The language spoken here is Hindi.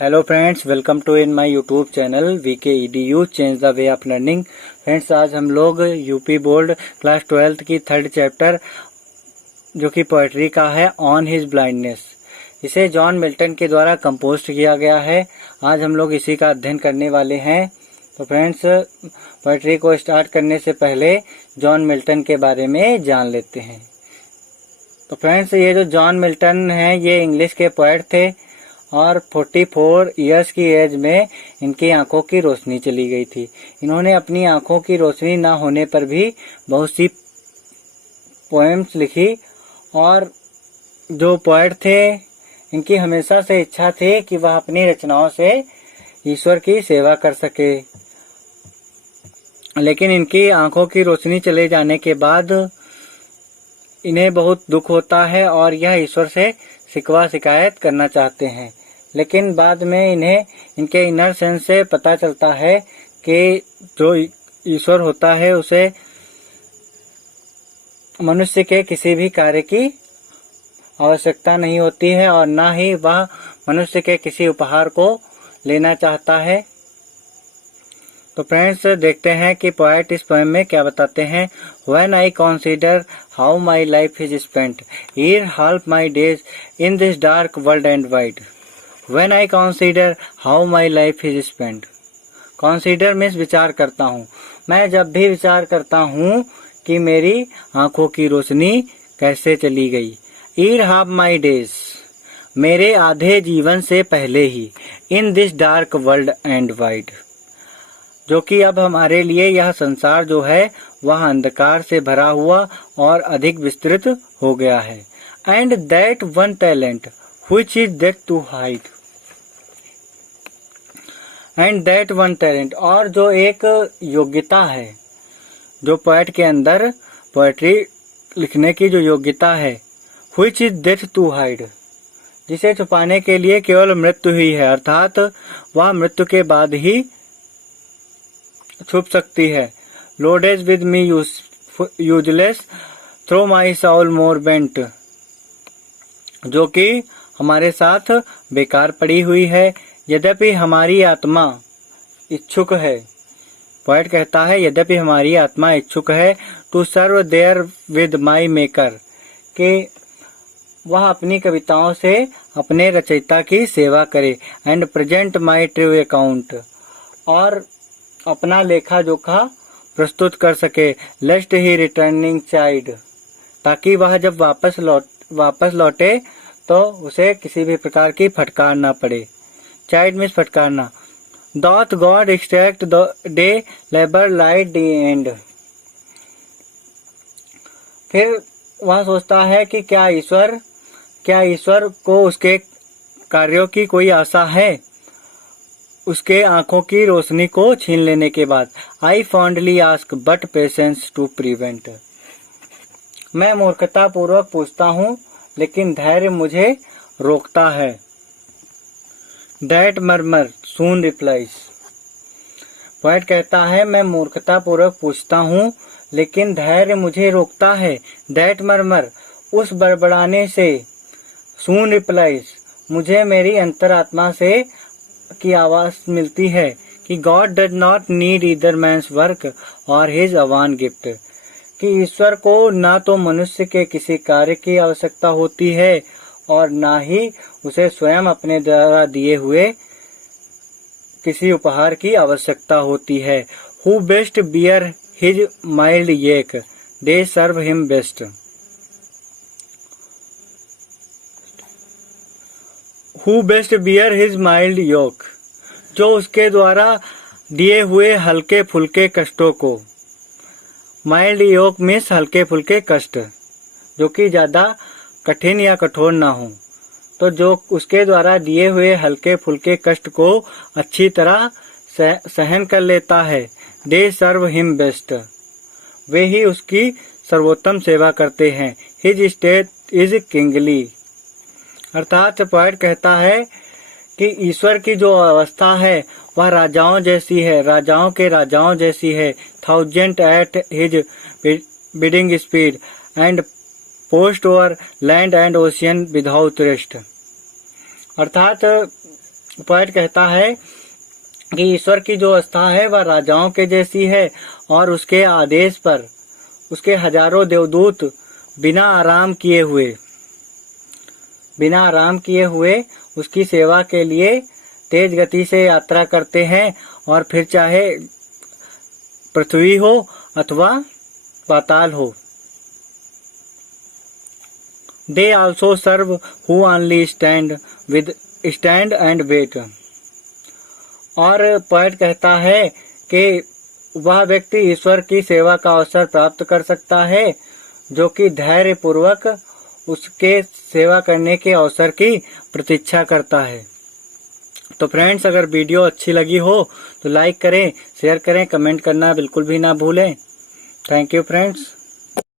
Hello friends, welcome to in my YouTube channel VKEDU change the way of learning. Friends, आज हम लोग यूपी बोर्ड क्लास 12th की थर्ड चैप्टर जो कि पोएट्री का है, ऑन हिज ब्लाइंडनेस, इसे जॉन मिल्टन के द्वारा कंपोज किया गया है। आज हम लोग इसी का अध्ययन करने वाले हैं। तो फ्रेंड्स, पोएट्री को स्टार्ट करने से पहले जॉन मिल्टन के बारे में जान लेते हैं। तो फ्रेंड्स, ये जो जॉन मिल्टन है, ये इंग्लिश के पोएट थे और 44 इयर्स की एज में इनकी आंखों की रोशनी चली गई थी। इन्होंने अपनी आंखों की रोशनी ना होने पर भी बहुत सी पोएम्स लिखी और जो पोएट थे, इनकी हमेशा से इच्छा थी कि वह अपनी रचनाओं से ईश्वर की सेवा कर सके। लेकिन इनकी आंखों की रोशनी चले जाने के बाद इन्हें बहुत दुख होता है और यह ईश्वर से शिकवा शिकायत करना चाहते हैं। लेकिन बाद में इन्हें इनके इनर सेंस से पता चलता है कि जो ईश्वर होता है उसे मनुष्य के किसी भी कार्य की आवश्यकता नहीं होती है और ना ही वह मनुष्य के किसी उपहार को लेना चाहता है। तो फ्रेंड्स, देखते हैं कि पोएट इस पोएम में क्या बताते हैं। When I consider how my life is spent, here half my days in this dark world and wide. When I consider how my life is spent. Consider means विचार करता हूँ। मैं जब भी विचार करता हूँ कि मेरी आंखों की रोशनी कैसे चली गई। Here half my days, मेरे आधे जीवन से पहले ही, in this dark world and wide, जो कि अब हमारे लिए यह संसार जो है वह अंधकार से भरा हुआ और अधिक विस्तृत हो गया है। And that one talent which is that to hide, and that one talent, और जो एक योग्यता है जो पोएट के अंदर पोएट्री लिखने की जो योग्यता है, which is that to hide, जिसे छुपाने के लिए केवल मृत्यु ही है, अर्थात वह मृत्यु के बाद ही छुप सकती है। Lodged with me useless though my soul more bent, जो कि हमारे साथ बेकार पड़ी हुई है, यद्यपि हमारी आत्मा इच्छुक है। पोएट कहता है, यद्यपि हमारी आत्मा इच्छुक है to serve there with my maker, कि वह अपनी कविताओं से अपने रचयिता की सेवा करे। And present my true account, और अपना लेखा जोखा प्रस्तुत कर सके। लेस्ट ही रिटर्निंग चाइल्ड, ताकि वह जब वापस लौटे तो उसे किसी भी प्रकार की फटकार ना पड़े। चाइल्ड मीन्स फटकारना। Doth God exact day labour light denied, फिर वह सोचता है कि क्या ईश्वर को उसके कार्यों की कोई आशा है उसके आंखों की रोशनी को छीन लेने के बाद। I fondly ask but patience to prevent, मैं मूर्खता पूर्वक पूछता हूँ लेकिन धैर्य मुझे रोकता है। That murmur soon replies, poet कहता है, मैं मूर्खता पूर्वक पूछता हूँ लेकिन धैर्य मुझे रोकता है। दैट मर्मर, उस बड़बड़ाने से, सून रिप्लाइज, मुझे मेरी अंतरात्मा से की आवाज मिलती है कि God does not need either man's work और हिज अवान गिफ्ट, कि ईश्वर को ना तो मनुष्य के किसी कार्य की आवश्यकता होती है और ना ही उसे स्वयं अपने द्वारा दिए हुए किसी उपहार की आवश्यकता होती है। Who best bear his mild yoke, they serve him best. Who best bear his mild yoke, जो उसके द्वारा दिए हुए हल्के फुल्के कष्टों को। माइल्ड योक मीन्स हल्के फुल्के कष्ट, जो कि ज्यादा कठिन या कठोर ना हो। तो जो उसके द्वारा दिए हुए हल्के फुल्के कष्ट को अच्छी तरह सहन कर लेता है। दे सर्व हिम बेस्ट, वे ही उसकी सर्वोत्तम सेवा करते हैं। हिज स्टेट इज किंगली, अर्थात पोएट कहता है कि ईश्वर की जो अवस्था है वह राजाओं जैसी है, राजाओं के राजाओं जैसी है। Thousand at his bidding speed and post over land and ocean without rest, अर्थात पोएट कहता है कि ईश्वर की जो आस्था है वह राजाओं के जैसी है और उसके आदेश पर उसके हजारों देवदूत बिना आराम किए हुए उसकी सेवा के लिए तेज गति से यात्रा करते हैं, और फिर चाहे पृथ्वी हो अथवा पाताल हो। They also serve who only stand and wait। और पोएट कहता है कि वह व्यक्ति ईश्वर की सेवा का अवसर प्राप्त कर सकता है जो कि धैर्य पूर्वक उसके सेवा करने के अवसर की प्रतीक्षा करता है। तो फ्रेंड्स, अगर वीडियो अच्छी लगी हो तो लाइक करें, शेयर करें, कमेंट करना बिल्कुल भी ना भूलें। Thank you friends.